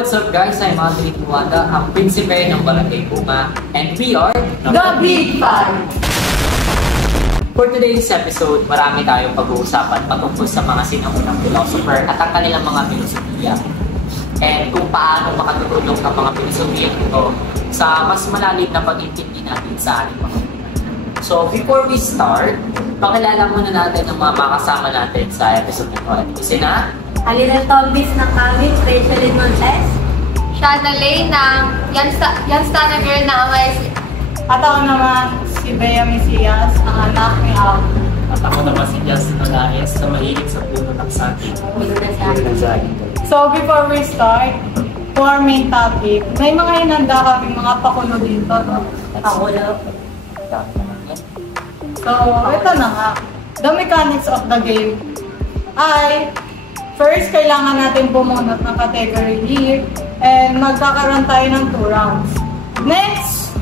what's up guys? I'm Anthony Tuwada, ang prinsipe ng Barangay Bunga, and we are The Big Five! For today's episode, marami tayong pag-uusapan patungkol sa mga sinaunang philosopher at ang kanilang mga filosofiya. And kung paano makatutulong ang mga filosofiya ito sa mas malalim na pag-intindi natin sa ating mga buhay. So before we start, pakilala muna natin ang mga makasama natin sa episode nito. At kasi na Alina Tombis ng kami, Rachel Montes. Shana Lay ng Youngster Girl na amazing. At ako naman, si Bea Mesias, ang anak ni Al. at ako naman si Justin Olaes na mahilig sa puno ng saging. So before we start, for our main topic, may mga hinanda kami mga pakulo dito. No? Pakulo. So, ito na nga. The mechanics of the game ay first, kailangan natin bumunot ng category here and magkakaroon tayo ng 2 rounds. Next,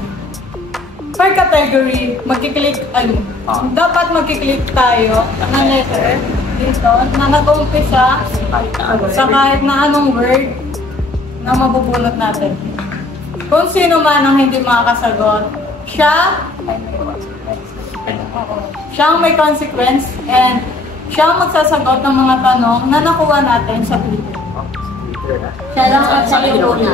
per category, dapat magkiklik tayo ng letter dito na nag-umpisa sa kahit na anong word na mabubunot natin. Kung sino man ang hindi makakasagot, siya ang may consequence and siya ang magsasagot ng mga tanong na nakuha natin sa Twitter. Siya lang ang sayo na.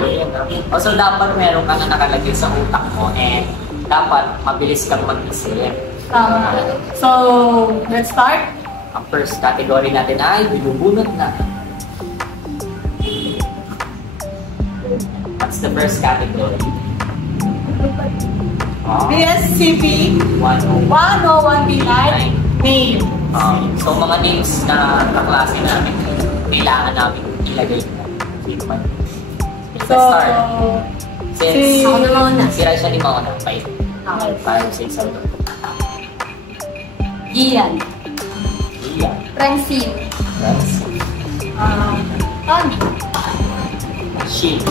So dapat meron ka na nakalagay sa utak mo and dapat mabilis kang mag-isip. Tama. So, let's start. Ang first category natin ay binubunot na. What's the first category? BSCP 101B9 name. So mga names na kaklase namin, kailangan namin ilagay na. Let's So, start. Since Ako na mauna. si Raisha ni mauna, 5, 6, 7. Gian. Ian. Francine. Francis. Tony. Shin.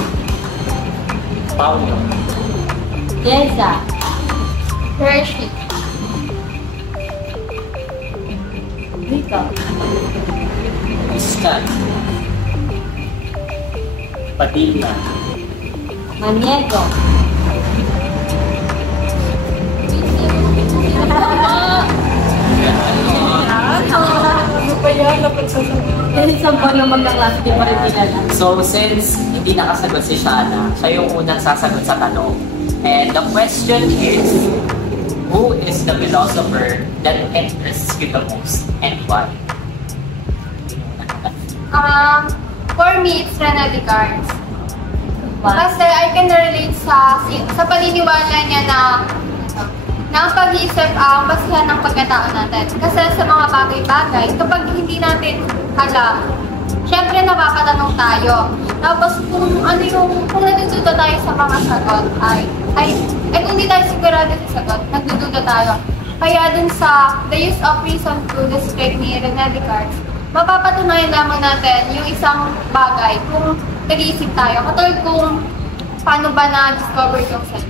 Paulo. Jeza. Hershey. Rika. Istan. Padilla. Maniego. Ano pa yan? Dapat sasabihin. Kasi sa buwan na magkaklase, di pa rin kilala. So since hindi nakasagot si Shana, siya yung unang sasagot sa tanong. And the question is, who is the philosopher that interests you the most and why? For me, it's Rene Descartes. Kasi I can relate sa paniniwala niya na ang pag-iisip ang basihan ng pagkatao natin. Kasi sa mga bagay-bagay, kapag hindi natin alam, syempre napapatanong tayo. Tapos kung natututo tayo sa mga sagot ay kung hindi tayo sigurado sa sagot, nagdududa tayo. Kaya dun sa The Use of Reason to Describe ni Rene Descartes, mapapatunayan lamang natin yung isang bagay kung nag-iisip tayo. Katulad kung paano ba na-discover yung self.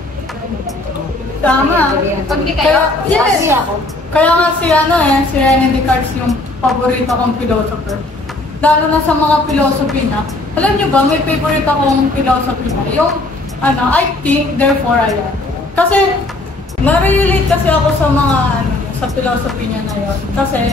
Tama. Pag di kayo, Yes. Kaya nga si Rene Descartes yung paborito kong philosopher. Lalo na sa mga philosophy na. Alam niyo ba, may favorite akong philosophy na. Yung, I think, therefore I am. Kasi, nare-relate kasi ako sa mga, sa philosophy niya na yun. Kasi,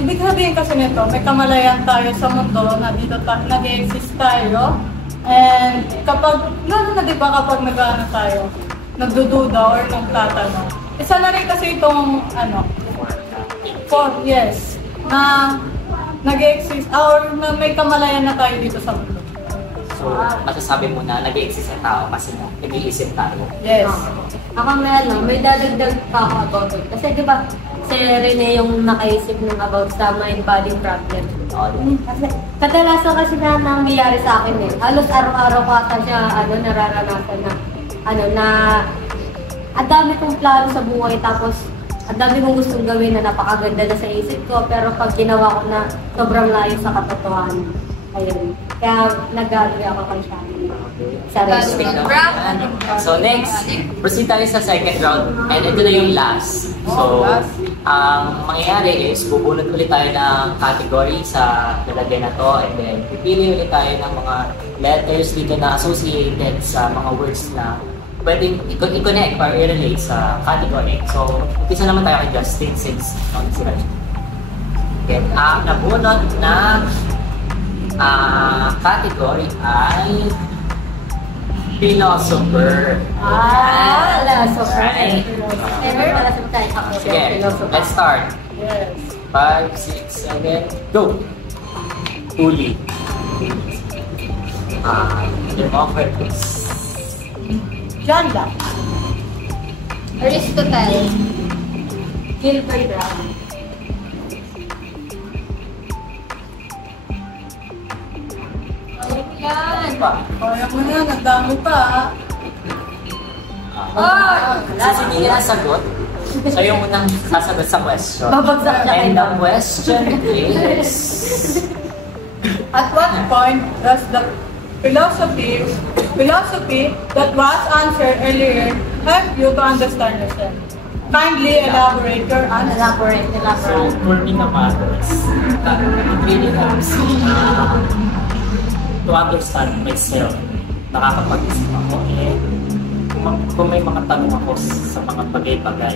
ibig sabihin kasi nito, may kamalayan tayo sa mundo na dito nag-exist tayo. And kapag, lalo na diba kapag nag-ano tayo, nagdududa or nagtatanong. Isa na rin kasi itong, na nag-exist, or na may kamalayan na tayo dito sa mundo. So masasabi mo na nag-exist ang tao kasi nag-iisip tayo. Yes. Ako may dadagdag pa ako about it. Kasi di ba, si Rene yung nakaisip ng about sa mind-body problem. Kasi kadalasan kasi na nangyayari sa akin halos araw-araw ko ata siya nararanasan na ang dami kong plano sa buhay tapos ang dami kong gustong gawin na napakaganda na sa isip ko pero pag ginawa ko na sobrang layo sa katotohanan. Ayun. Kaya nag-agree ako kay Shani. So next, proceed tayo sa second round and ito na yung last. So ang mangyayari is bubunot ulit tayo ng category sa lalagyan na to and then pipili ulit tayo ng mga letters dito na associated sa mga words na pwedeng i-connect or i-relate sa category. So, umpisa naman tayo kay Justin since sila. Okay, ang nabunot na category ay philosopher. Philosopher. Right. Sige, let's start. Yes. 5, 6, 7, go! Uli. Democritus. John Locke. Aristotle. Gilbert Brown. Yan. Kaya mo na, ang dami pa. Sasabihin na sagot. So yung unang sasagot sa question. Babagsak siya And the question is... At what point does the philosophy that was answered earlier help you to understand yourself? Kindly elaborate your answer. So for me naman, it really helps to understand myself. Nakakapag-isip ako kung may mga tanong ako sa mga bagay-bagay.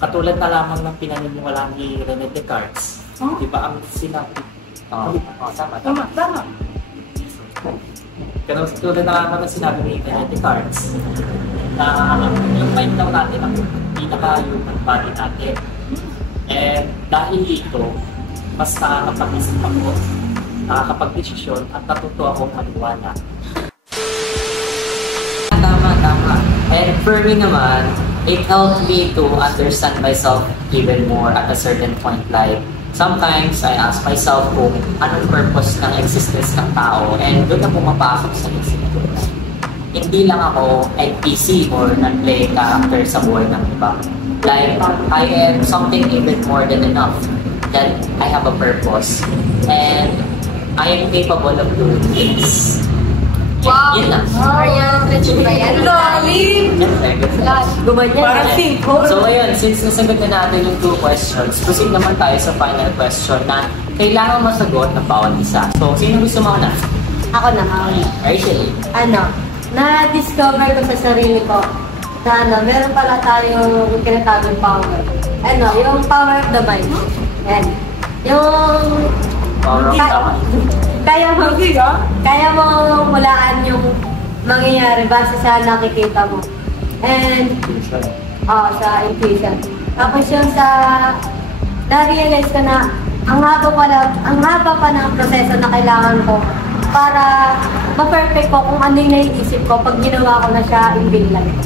Katulad na lamang ng pinaniniwalaan ni René Descartes. Di ba ang sinabi? Tama. Pero tulad na lamang ng sinabi ni René Descartes na yung mind daw natin ang pinaka-human body natin. And dahil dito, mas nakakapag-isip ako, nakakapag-desisyon at natuto akong maniwala. Tama. And for me naman, it helped me to understand myself even more at a certain point. Like, sometimes I ask myself kung anong purpose ng existence ng tao, and doon na pumapasok sa isip ko. Hindi lang ako NPC or non-playing character sa buhay ng iba. Like, I am something even more than enough. That I have a purpose. And I am capable of doing things. Wow! Yun lang. Ariana Grande ba yan? Lalim! Parang simple. So ayun, since nasagot na natin yung 2 questions, proceed naman tayo sa final question na kailangan masagot ng bawat isa. So, sino gusto mo na? Ako naman. Rachel. Na-discover ko sa sarili ko na meron pala tayong tinatawag power. Yung power of the mind. Yan. Yung... Power of the mind. Kaya mo mulaan yung mangyayari base sa nakikita mo. And, sa intuition. Tapos yung sa, na-realize ko na ang haba pa ng proseso na kailangan ko para ma-perfect ko kung ano yung naiisip ko pag ginawa ko na siya in real life.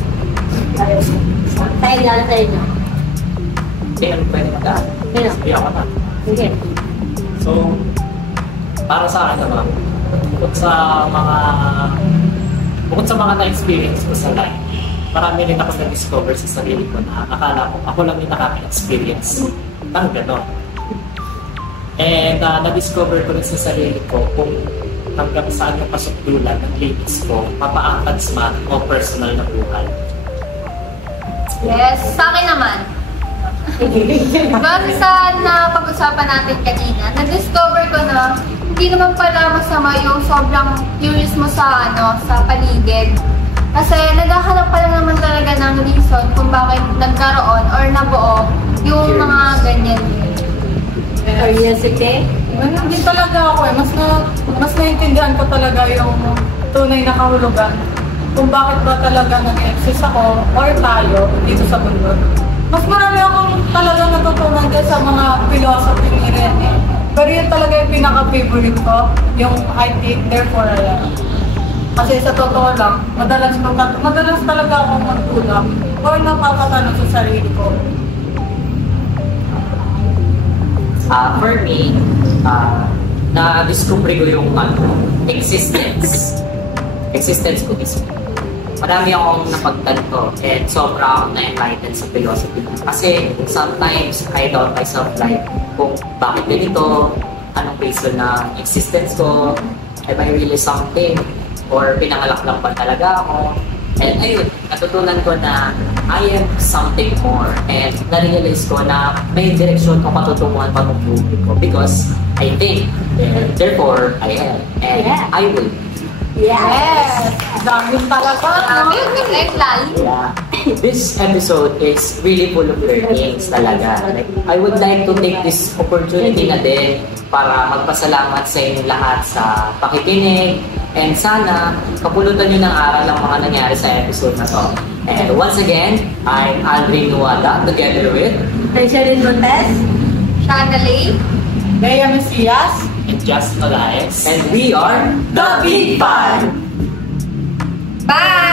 Ayun. Sa inyo. Sino pwede ka? Sino? Hindi ako na. Sige. So, para sa akin naman, bukod sa mga na-experience ko sa life, marami rin ako na-discover sa sarili ko na akala ko ako lang yung nakaka-experience ng gano'n. And na-discover ko rin sa sarili ko kung hanggang saan yung pasukdulan ng limits ko, papaangkats man o personal na buhay. Yes, sa akin naman. Base sa napag-usapan natin kanina, na-discover ko na hindi naman pala masama yung sobrang curious mo sa paligid. Kasi naghahanap pa lang naman talaga ng reason kung bakit nagkaroon or nabuo yung mga ganyan. Curiosity? Hindi talaga ako mas naiintindihan ko talaga yung tunay na kahulugan. Kung bakit ba talaga nag-exist ako or tayo dito sa mundo. Mas marami akong talagang natutunan din sa mga philosophy ni Rene. Pero yun talaga yung pinaka-favorite ko, yung I think, therefore I am. Kasi sa totoo lang, madalas talaga akong magtulak or napapatanong sa sarili ko. For me, na-discover ko yung existence ko mismo. Marami akong napagtanto and sobra akong na-enlightened sa philosophy. Kasi sometimes I doubt myself like kung bakit ganito, anong reason na existence ko, am I really something, or pinangalak lang ba talaga ako. And ayun, natutunan ko na I am something more and na-realize ko na may direksyon kung matutunguhan pa ng buhay ko because I think, and therefore I am, and I will. Yes! Dami talaga, no? Yeah. This episode is really full of learnings talaga. Like, I would like to take this opportunity na din para magpasalamat sa inyong lahat sa pakikinig, and sana kapulutan nyo ng aral ang mga nangyari sa episode na to. And once again, I'm Aldrin Nuada together with Sherilyn Montes. Shana Lay. Bea Mesias. and Just Elias. And we are The Big Five! Bye!